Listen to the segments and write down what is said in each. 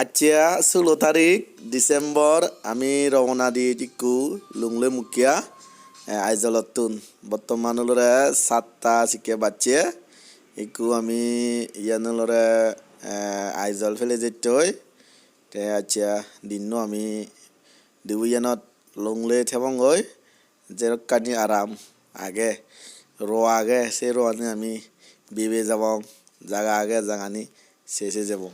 আচ্ছা 16 তারিখ ডিসেম্বর আমি রওনা দিয়ে টিকু লুংলে মুখিয়া আইজলতুন বর্তমান লরে 7টা শিখে বাচ্চে ইকু আমি ইয়ান লরে আইজল ফেলে যেতই তে আচ্ছা দিননো আমি দিউয়ানত লংলে থেবঙ্গই যেরকানি আরাম আগে আগে সে রোয়ানি আমি বিবে যাব জায়গা আগে জাগানি শেষে যাব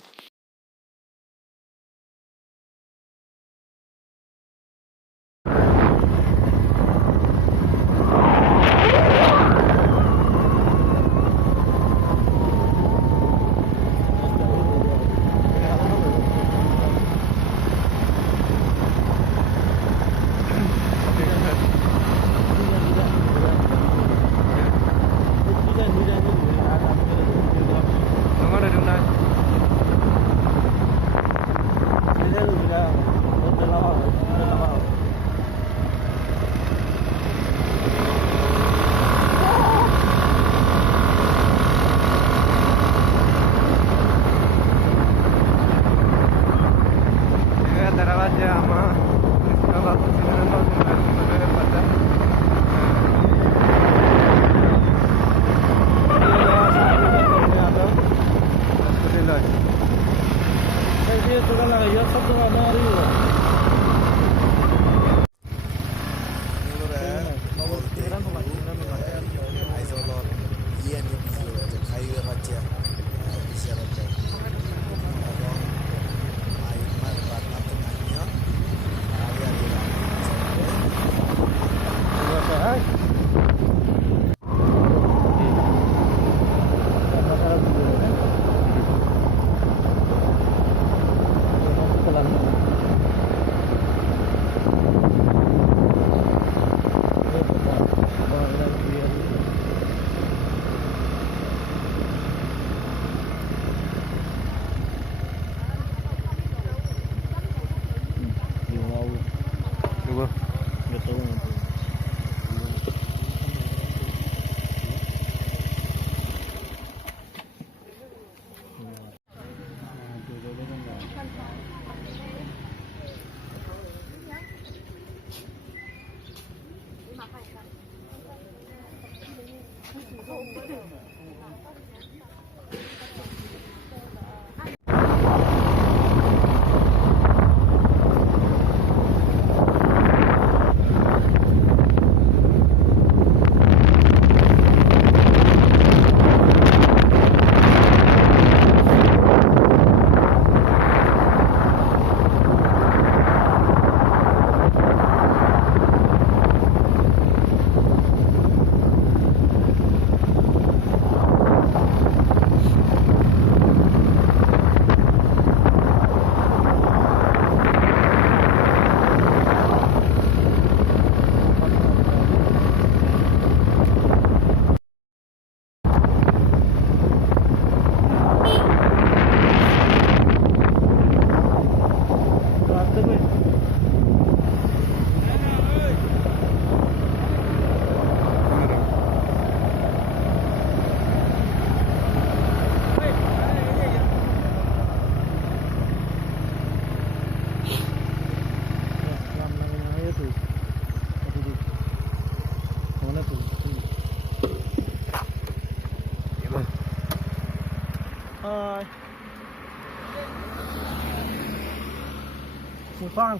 Phang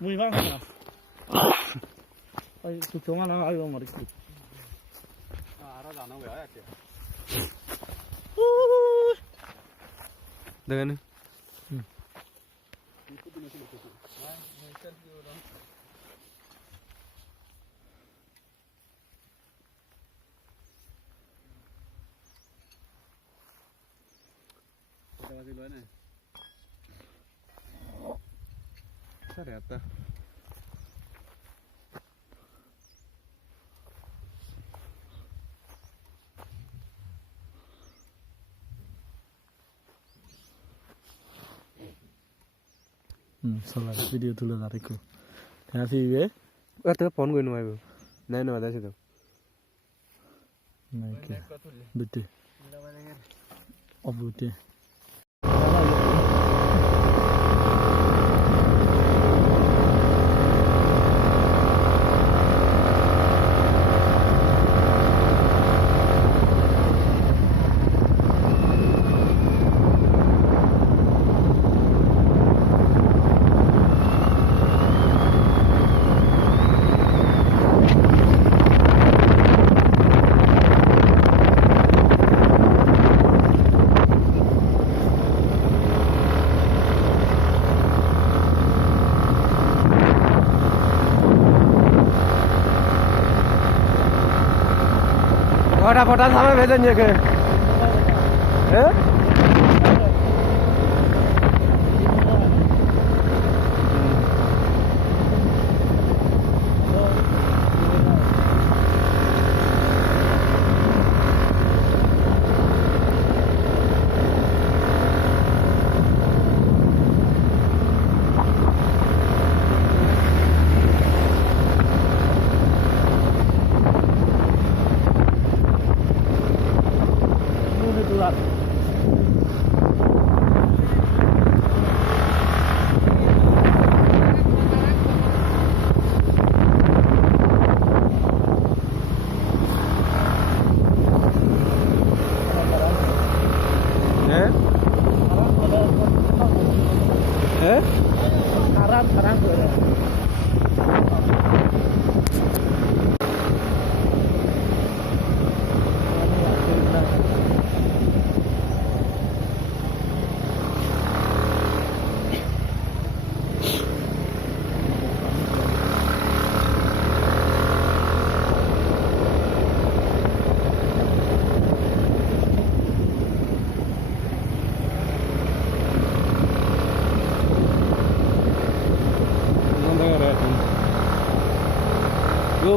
mui phang à ai tụi chúng nó ai mà đi nó làm nó vậy kìa dengan này rất đẹp ta Salah video tu lah tariku. Tengah sih ye. Ada phone gue nuai bu. Nai nuai dah situ. Naik ke. Betul. Oh betul. Foto sama bedanya ke? Eh?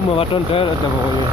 Mau maton ter ada pokoknya.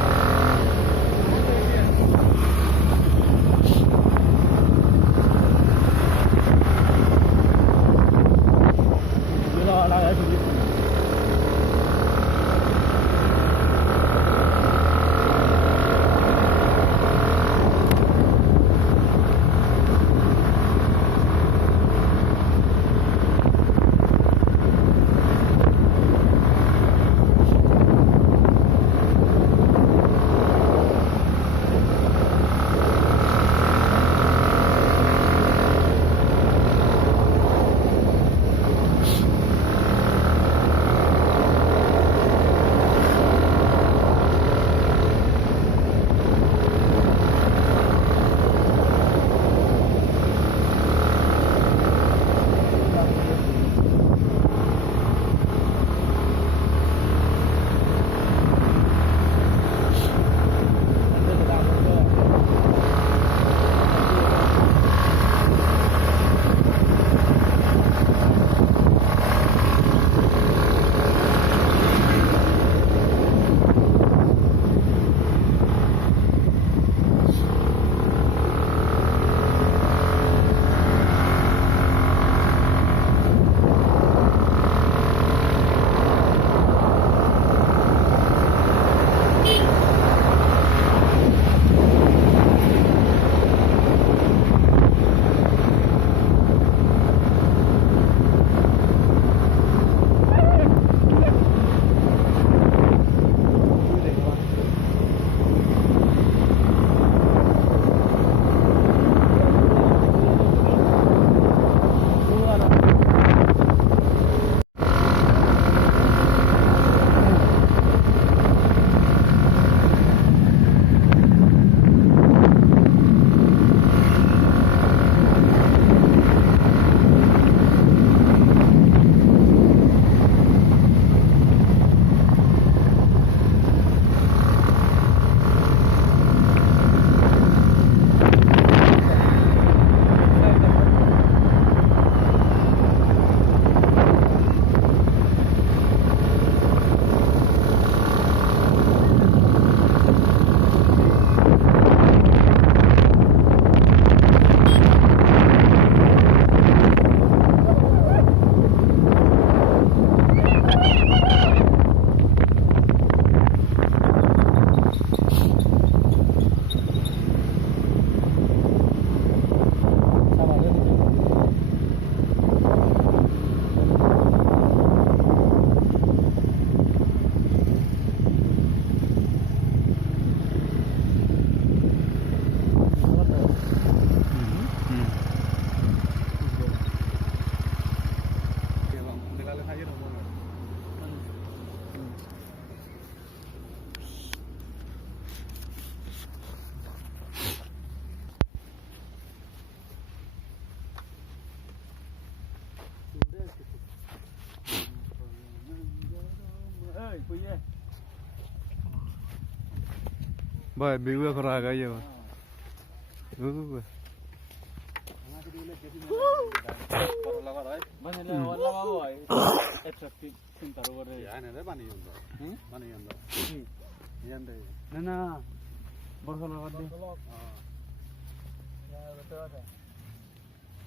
Boy, biru kora gaya.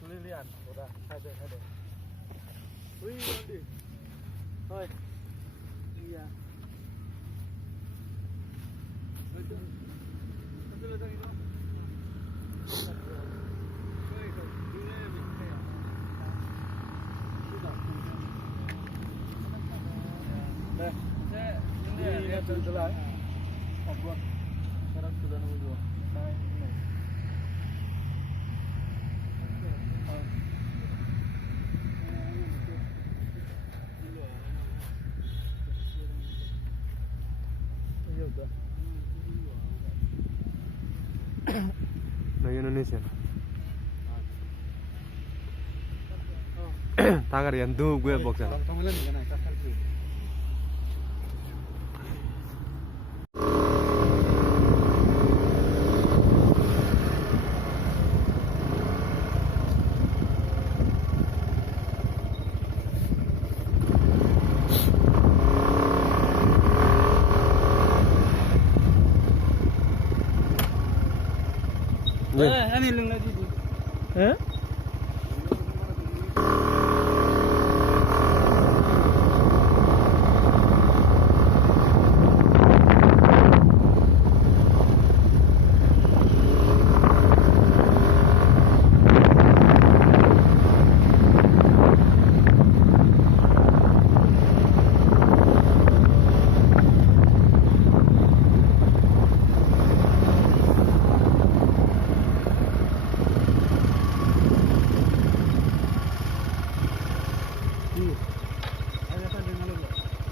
Pillion, udah, ada. Iya. Ini adalah obor. Sekarang sudah nunggu dua. Nah, Indonesia. Tagar yang tuh gue boxer. Eh?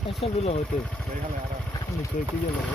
Asal dulu itu. Ini kayak gitu loh.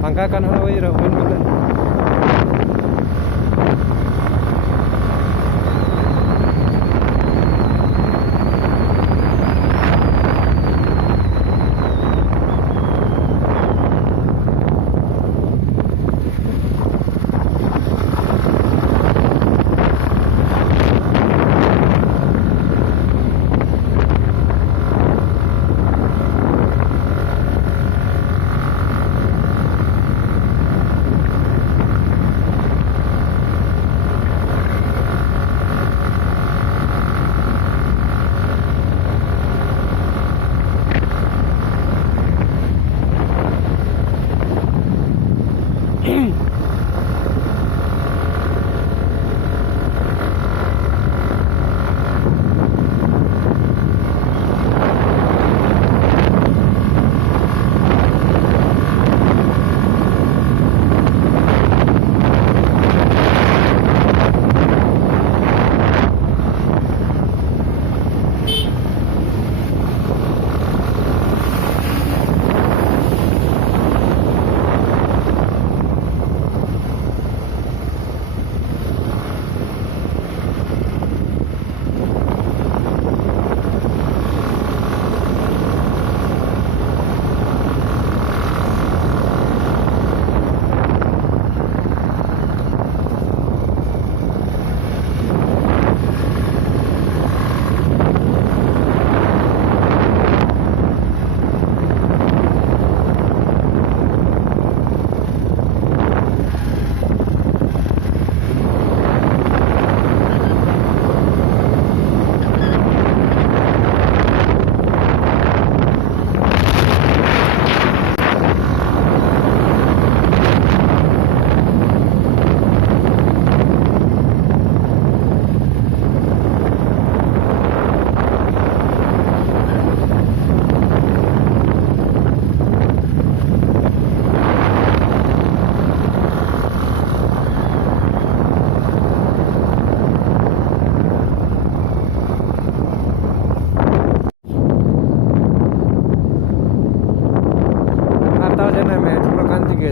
Pangkakan Hawaii rawin bulan.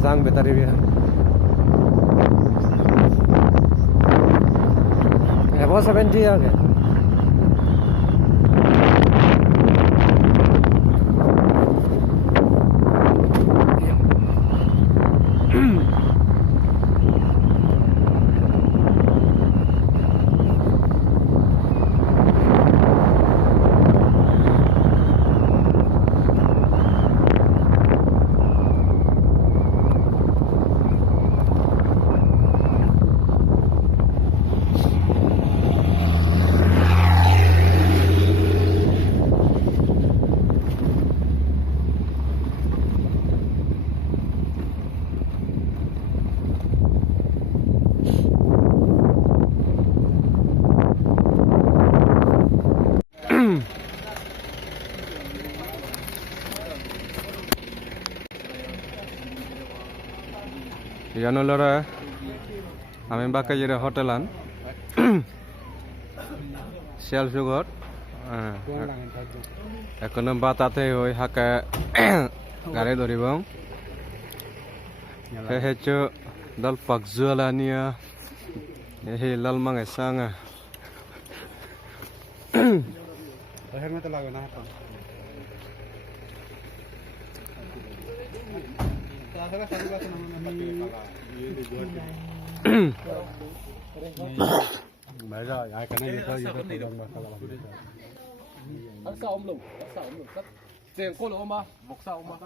pasang bateri dia. Bos 70 ya. Yano lora আমি বাকাইরে হোটেলান self জগত এখন বাতাতে ওই হাকা গাড়ি ধরিব হেচো দল পাকজুয়ালানিয়া হে লাল মাঙ্গে Sanga helmet লাগবে না হাতে Bây giờ ai cái này thì tôi tự động mà ăn sao ông lùng cắt tiền cô lỗ mà một sao mà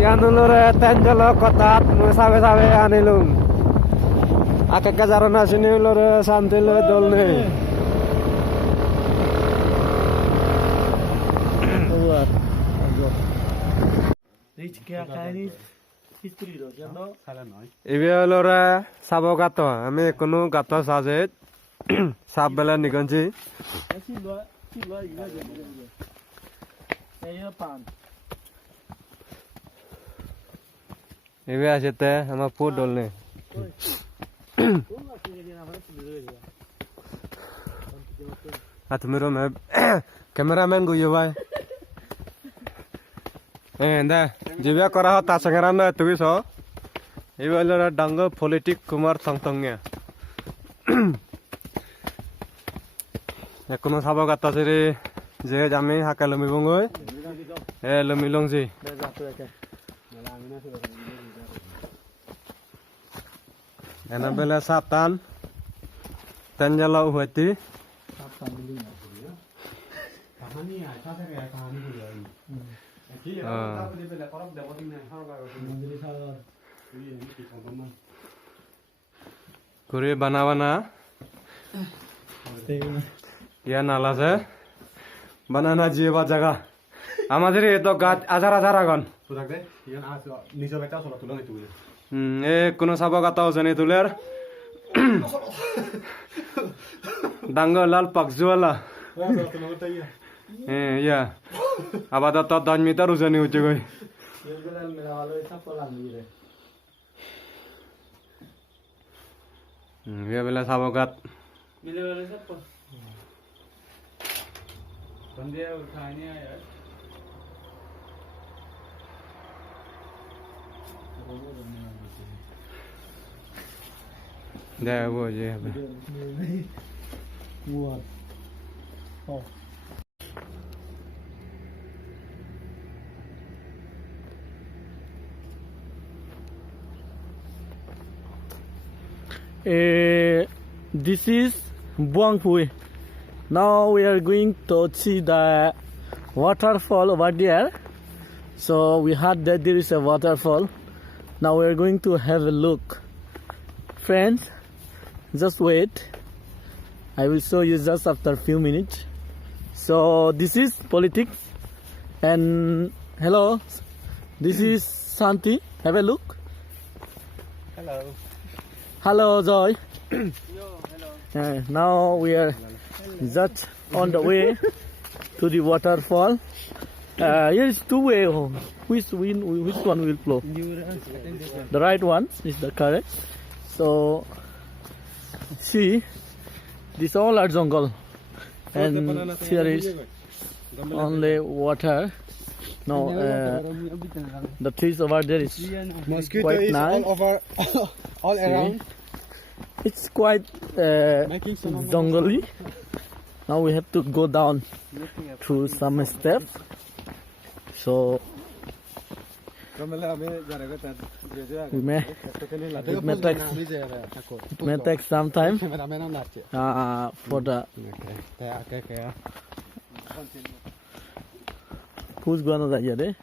Yan ulure tenjolo kotat sabe anilum. Ake kajarana sini ulure Shanti le dolne. Ibe ulure sabo gato. Ami kunu gato sajet. Sab bela nikonji. Ibe asete ama pu dolne. Atmiro me cameraman go yobai. Nda jibya kora ta sangaram na tu so. Ibe lora dango politic Kumar Tongchangya. Ekono sabo gata siri je jami hakalumi bongoi. Lumi longji. Enabela satan. Tenjala uhati. Kuri bana ya nala se banana jiwa jaga আমাদের এই তো গাছ আজার আগান এ কোনো sub গাতাও জানি তুলের ডাঙ্গ লাল পাকজুয়ালা ইয়া আবার তো 10 মিটার উজানি হচ্ছে গই ইয়া বেলা সাব গাত बंदे उठाने आया दे वो ये वो oh this is Longpuighat. Now we are going to see the waterfall over there. So we heard that there is a waterfall. Now we are going to have a look. Friends, just wait. I will show you just after a few minutes. So this is Politic. And hello, this is Shanti. Have a look. hello Hello, Joy. Yo, hello. Now we are just on the way to the waterfall. Here is two way. Which one will flow? The right one is the correct. So see, this all are jungle, and here is only water. No, the trees over there is mosquito quite is nice. all over all around It's quite jungly. Now we have to go down through some steps. So it may take some time for the who's gonna die.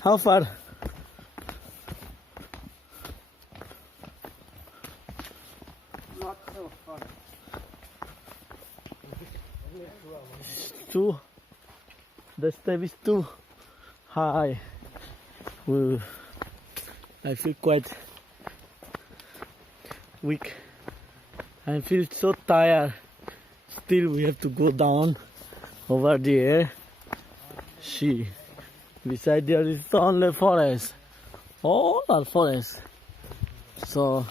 How far? The step is too high. I feel quite weak. I feel so tired. Still we have to go down over there. See, beside there is only forest. All are forest. So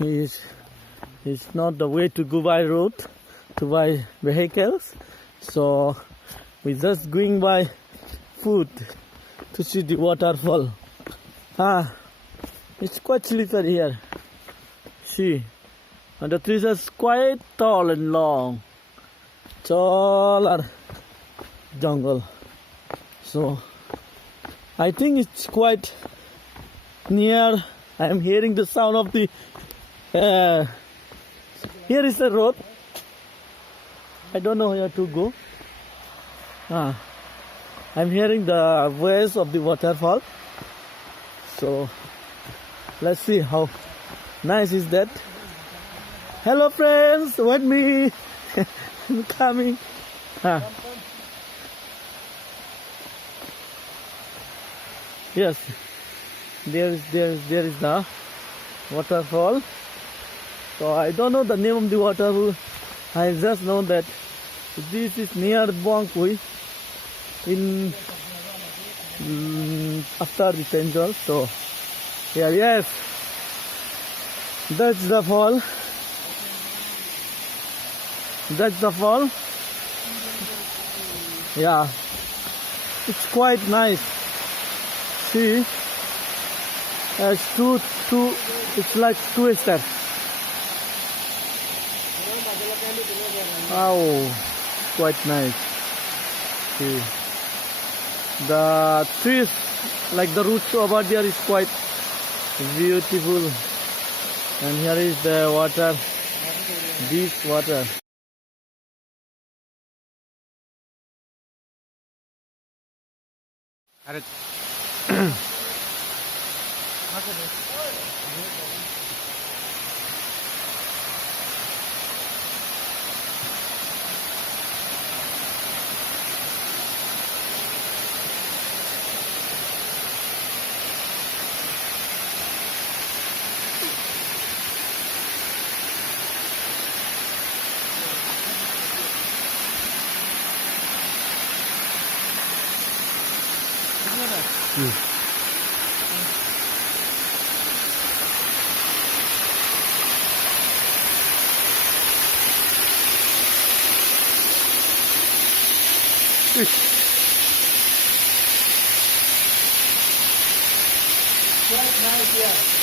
it's not the way to go by road to buy vehicles. So we're just going by foot to see the waterfall. It's quite slippery here. See, and the trees are quite tall and long. It's all are jungle. So I think it's quite near. I am hearing the sound of the. Here is the road. I don't know where to go. I'm hearing the waves of the waterfall. So let's see how nice is that. Hello friends, with me. I'm coming. Ah. Yes, there is the waterfall. So I don't know the name of the waterfall. I just know that this is near Longpuighat in after the temple. So yeah, yes, that's the fall. That's the fall. Yeah, it's quite nice. See, it's two. It's like two steps. Oh, quite nice. See, the trees, like the roots over there, is quite beautiful. And here is the water, deep water. Quite nice, yeah.